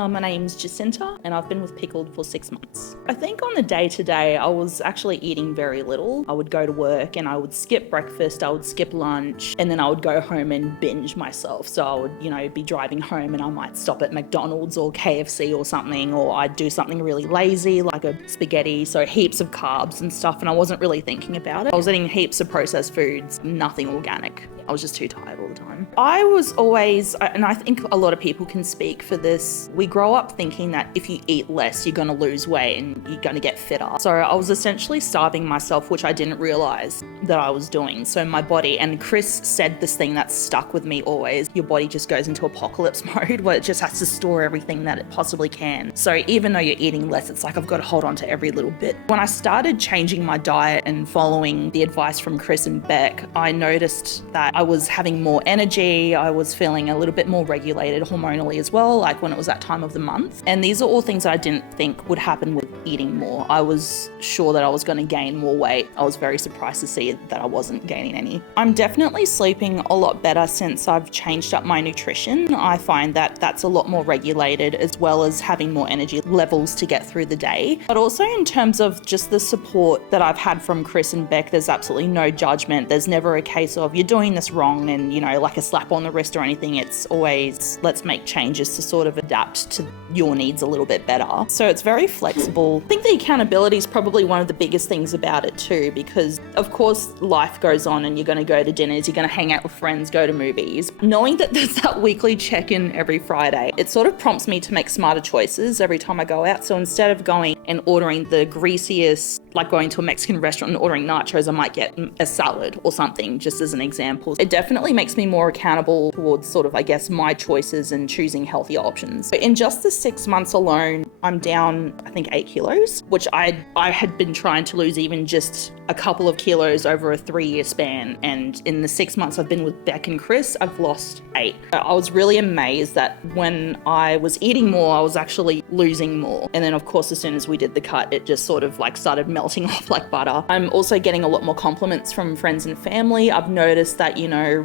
My name's Jacinta and I've been with Pkld for 6 months. I think on the day-to-day I was actually eating very little. I would go to work and I would skip breakfast, I would skip lunch, and then I would go home and binge myself. So I would, be driving home and I might stop at McDonald's or KFC or something, or I'd do something really lazy like a spaghetti, so heaps of carbs and stuff, and I wasn't really thinking about it. I was eating heaps of processed foods, nothing organic. I was just too tired all the time. I was always, and I think a lot of people can speak for this, we grow up thinking that if you eat less, you're gonna lose weight and you're gonna get fitter. So I was essentially starving myself, which I didn't realize that I was doing. So my body, and Chris said this thing that stuck with me always, your body just goes into apocalypse mode where it just has to store everything that it possibly can. So even though you're eating less, it's like I've got to hold on to every little bit. When I started changing my diet and following the advice from Chris and Beck, I noticed that I was having more energy, I was feeling a little bit more regulated hormonally as well, like when it was that time of the month. And these are all things I didn't think would happen with eating more. I was sure that I was going to gain more weight. I was very surprised to see that I wasn't gaining any. I'm definitely sleeping a lot better since I've changed up my nutrition. I find that that's a lot more regulated, as well as having more energy levels to get through the day. But also in terms of just the support that I've had from Chris and Beck, there's absolutely no judgment. There's never a case of you're doing this wrong and, like a slap on the wrist or anything. It's always, let's make changes to sort of adapt to your needs a little bit better. So it's very flexible. I think the accountability is probably one of the biggest things about it too, because of course life goes on and you're going to go to dinners, you're going to hang out with friends, go to movies. Knowing that there's that weekly check-in every Friday, it sort of prompts me to make smarter choices every time I go out. So instead of going and ordering the greasiest, like going to a Mexican restaurant and ordering nachos, I might get a salad or something, just as an example. It definitely makes me more accountable towards sort of, I guess, my choices and choosing healthier options. In just the 6 months alone, I'm down, I think 8 kilos, which I had been trying to lose even just a couple of kilos over a 3-year span. And in the 6 months I've been with Beck and Chris, I've lost 8. I was really amazed that when I was eating more, I was actually losing more. And then of course, as soon as we did the cut, it just sort of like started melting off like butter. I'm also getting a lot more compliments from friends and family. I've noticed that,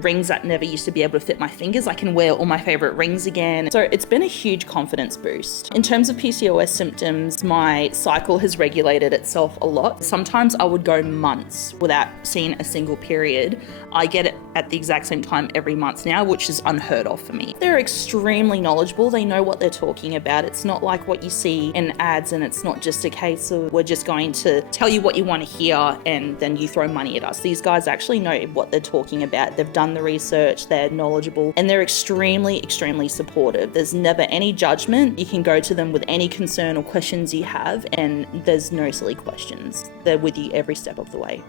rings that never used to be able to fit my fingers, I can wear all my favorite rings again. So it's been a huge confidence boost. In terms of PCOS symptoms, my cycle has regulated itself a lot. Sometimes I would go months without seeing a single period. I get it at the exact same time every month now, which is unheard of for me. They're extremely knowledgeable. They know what they're talking about. It's not like what you see in ads, and it's not just a case of we're just going to tell you what you want to hear and then you throw money at us. These guys actually know what they're talking about. They've done the research, they're knowledgeable, and they're extremely, extremely supportive. There's never any judgment. You can go to them with any concern or questions you have, and there's no silly questions. They're with you every step of the way.